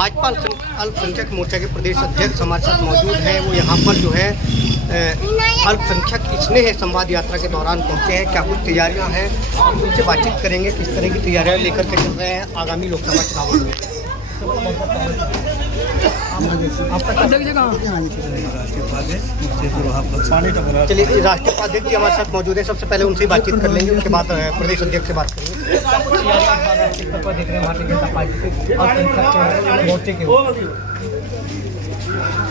भाजपा अल्पसंख्यक मोर्चा के प्रदेश अध्यक्ष हमारे साथ मौजूद हैं। वो यहाँ पर जो है अल्पसंख्यक स्नेह संवाद यात्रा के दौरान पहुँचे हैं। क्या कुछ तैयारियाँ हैं, उनसे बातचीत करेंगे। किस तरह की तैयारियाँ लेकर के चल रहे हैं आगामी लोकसभा चुनावों में। चलिए, राष्ट्रीय उपाध्यक्ष जी हमारे साथ मौजूद है। सबसे पहले उनसे बातचीत कर लेंगे, उसके बाद प्रदेश अध्यक्ष से बात करेंगे। देख रहे हैं भारतीय जनता पार्टी के मोर्चे के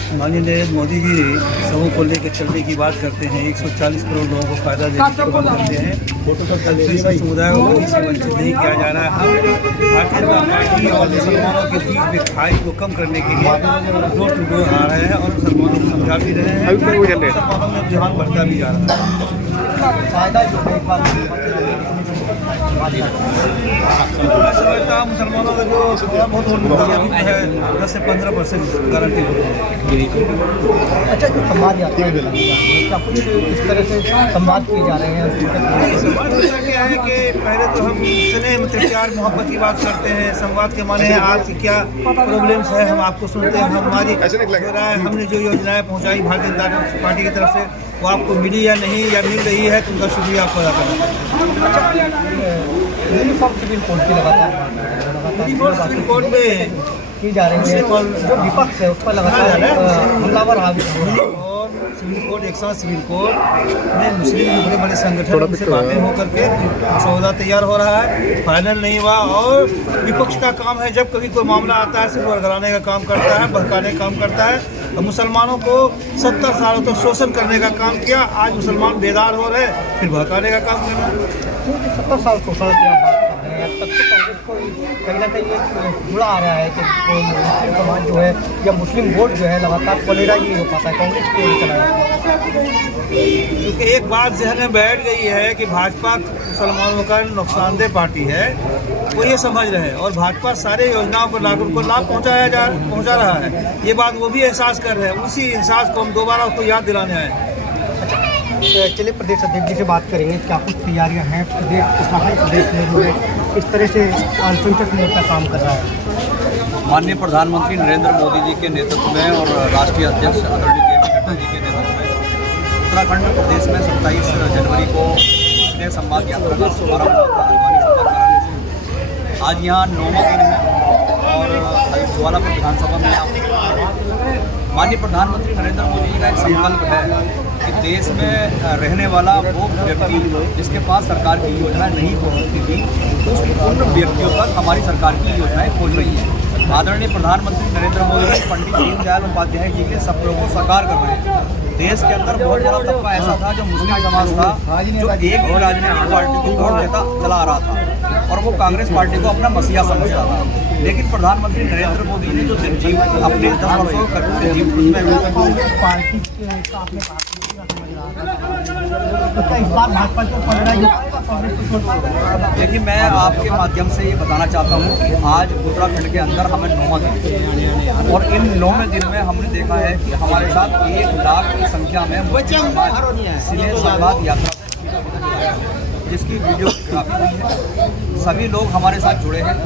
माननीय नरेंद्र मोदी जी समूह को लेकर चलने की बात करते हैं। 140 करोड़ लोगों को फायदा देने की बात करते हैं। समुदाय को कहीं से वंचित नहीं किया जा रहा है। भारतीय जनता पार्टी और मुसलमानों के बीच में खाई को कम करने के लिए डोर टू डोर आ रहे हैं और मुसलमानों को समझा भी रहे हैं। मुसलमानों में ध्यान बढ़ता भी जा रहा है। मैं समझता हूँ मुसलमानों का जो बहुत है 10 से 15% गारंटी होती है। अच्छा, जो संवाद यात्रा इस तरह से संवाद किए जा रहे हैं। संवाद क्या है कि पहले तो हम स्नेह प्यार मोहब्बत की बात करते हैं। संवाद के माने हैं आपकी क्या प्रॉब्लम्स है, हम आपको सुनते हैं। हमारी हमने जो योजनाएं पहुंचाई भारतीय जनता पार्टी की तरफ से, वो आपको मिली या नहीं या मिल रही है, तो उनका शुक्रिया आपको अदा करना है। यूनिफॉर्म सिविल कोड की लगातार सिविल कोड में की जा रही है और जो विपक्ष है उस पर लगातार हमलावर हावी और सिविल कोड एक साथ सिविल कोड में मुस्लिम के बड़े बड़े संगठन से बातें होकर के मसौदा तैयार हो रहा है, फाइनल नहीं हुआ। और विपक्ष का काम है जब कभी कोई मामला आता है सिर्फ वर्गलाने का काम करता है, भड़काने का काम करता है। और मुसलमानों को 70 सालों तक शोषण करने का काम किया। आज मुसलमान बेदार हो रहे, फिर भड़काने का काम करना। 70 साल शोषण की आप बात कर रहे हैं, तब तो कांग्रेस को कहीं ना कहीं जुड़ा आ रहा है कि मुस्लिम समाज जो है या मुस्लिम वोट जो है लगातार पलेरा ही हो पाता है कांग्रेस को चलाया। क्योंकि एक बात जहन में बैठ गई है कि भाजपा मुसलमानों का नुकसानदेह पार्टी है, वो ये समझ रहे हैं। और भाजपा सारे योजनाओं को लाभ पहुंचा रहा है, ये बात वो भी एहसास कर रहे हैं। उसी एहसास को हम दोबारा उसको याद दिलाने आए हैं। चलिए, प्रदेश अध्यक्ष जी से बात करेंगे। क्या कुछ तैयारियां हैं प्रदेश में जो है इस तरह से अल्पसंख्यक मोर्चा काम कर रहा है। माननीय प्रधानमंत्री नरेंद्र मोदी जी के नेतृत्व में और राष्ट्रीय अध्यक्ष आदरणीय JP नड्डा जी के नेतृत्व में उत्तराखंड प्रदेश में 27 जनवरी को स्नेह संवाद यात्रा का शुभारंभ हुआ था। आज यहाँ 9वां दिन है और ज्वालापुर विधानसभा में माननीय प्रधानमंत्री नरेंद्र मोदी जी का एक संकल्प है कि देश में रहने वाला वो व्यक्ति जिसके पास सरकार की योजनाएं नहीं पहुंचती थी, उन व्यक्तियों तक हमारी सरकार की योजनाएं पहुंच रही हैं। आदरणीय प्रधानमंत्री नरेंद्र मोदी जी पंडित दीनदयाल उपाध्याय जी के सपनों को साकार कर रहे हैं। देश के अंदर बहुत बड़ा तबका ऐसा था जो मुस्लिम समाज था, जो एक ही राजनीतिक पार्टी को वोट देता चला आ रहा था और वो कांग्रेस पार्टी को अपना मसीहा समझता था। लेकिन प्रधानमंत्री नरेंद्र मोदी ने जो अपने 10 वर्षों लेकिन मैं आपके माध्यम से ये बताना चाहता हूँ कि आज उत्तराखंड के अंदर हमें 9वां दिन और इन 9वें दिन में हमने देखा है कि हमारे साथ 1 लाख की संख्या में स्नेह संवाद यात्रा जिसकी वीडियोग्राफी हुई है। सभी लोग हमारे साथ जुड़े हैं।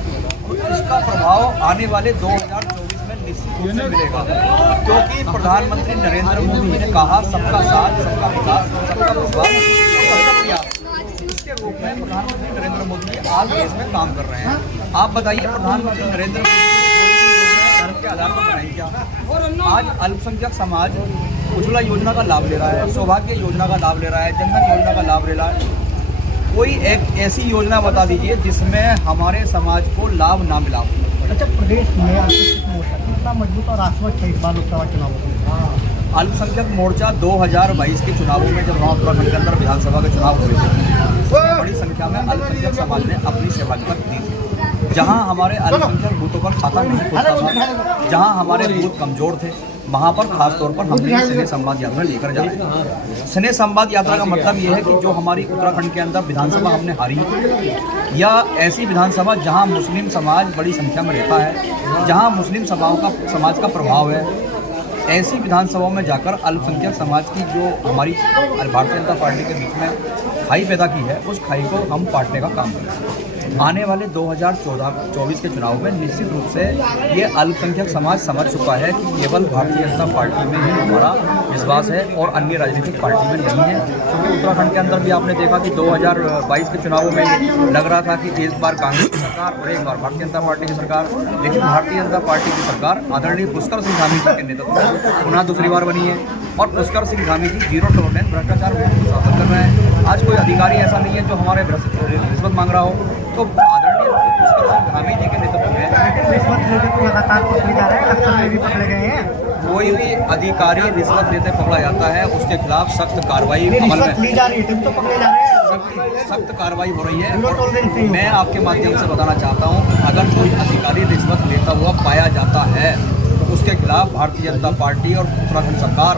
इसका प्रभाव आने वाले 2024 में निश्चित रूप से मिलेगा, क्योंकि प्रधानमंत्री नरेंद्र मोदी जी ने कहा सबका साथ, सबका विकास, सबका विश्वास, सबका प्रयास। इसके रूप में प्रधानमंत्री नरेंद्र मोदी जी आज देश में काम कर रहे हैं। आप बताइए, प्रधानमंत्री नरेंद्र मोदी जी धर्म के आधार पर बनाई क्या? आज अल्पसंख्यक समाज उज्ज्वला योजना का लाभ ले रहा है, सौभाग्य योजना का लाभ ले रहा है, जनधन योजना का लाभ ले रहा है। कोई एक ऐसी योजना बता दीजिए जिसमें हमारे समाज को लाभ ना मिला हो। अच्छा, प्रदेश में अल्पसंख्यक मोर्चा कितना मजबूत और आश्वस्त है इस बार लोकसभा चुनाव? अल्पसंख्यक मोर्चा 2022 के चुनावों में जब वहाँ उत्तराखंड के अंदर विधानसभा के चुनाव हुए थे, बड़ी संख्या में अल्पसंख्यक समाज ने अपनी सेवा दी थी। जहाँ हमारे अल्पसंख्यक बूथों पर खाता नहीं खुलता था, जहाँ हमारे बूथ कमजोर थे, वहाँ पर खास तौर पर हमने स्नेह संवाद यात्रा लेकर जा रहे हैं। स्नेह संवाद यात्रा का मतलब ये है कि जो हमारी उत्तराखंड के अंदर विधानसभा हमने हारी है, या ऐसी विधानसभा जहाँ मुस्लिम समाज बड़ी संख्या में रहता है, जहाँ मुस्लिम समाज का प्रभाव है, ऐसी विधानसभाओं में जाकर अल्पसंख्यक समाज की जो हमारी भारतीय जनता पार्टी के बीच में खाई पैदा की है, उस खाई को हम पाटने का काम करें। आने वाले 2024 के चुनाव में निश्चित रूप से ये अल्पसंख्यक समाज समझ चुका है कि केवल भारतीय जनता पार्टी में ही हमारा विश्वास है और अन्य राजनीतिक पार्टी में नहीं है। क्योंकि उत्तराखंड के अंदर भी आपने देखा कि 2022 के चुनावों में लग रहा था कि एक बार कांग्रेस की सरकार और एक बार भारतीय जनता पार्टी की सरकार, लेकिन भारतीय जनता पार्टी की सरकार आदरणीय पुष्कर सिंह धामी जी के नेतृत्व में पुनः दूसरी बार बनी है और पुष्कर सिंह धामी जी जीरो टॉलरेंस भ्रष्टाचार मुक्त शासन कर रहे हैं। आज कोई अधिकारी ऐसा नहीं है जो हमारे रिश्वत मांग रहा हो, तो आदरणीय पुष्कर सिंह धामी जी के नेतृत्व में कोई भी अधिकारी रिश्वत लेते पकड़ा जाता है उसके खिलाफ सख्त कार्रवाई अमल में सख्त कार्रवाई हो रही है। मैं आपके माध्यम से बताना चाहता हूं कि अगर कोई अधिकारी रिश्वत लेता हुआ पाया जाता है तो उसके खिलाफ भारतीय जनता पार्टी और उत्तराखंड सरकार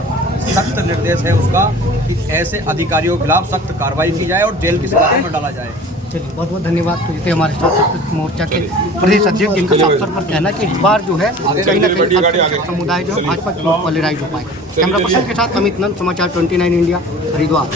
सख्त निर्देश है उसका कि ऐसे अधिकारियों के खिलाफ सख्त कार्रवाई की जाए और जेल की सजा में डाला जाए। चलिए बहुत बहुत धन्यवाद। तो ये हमारे साथ मोर्चा के प्रदेश अध्यक्ष जिनका साफ तौर पर कहना कि इस बार जो है कहीं ना कहीं अल्पसंख्यक समुदाय जो है भाजपा की ओर पॉलराइज हो पाए। कैमरा पर्सन के साथ अमित नंद, समाचार 29 इंडिया, हरिद्वार।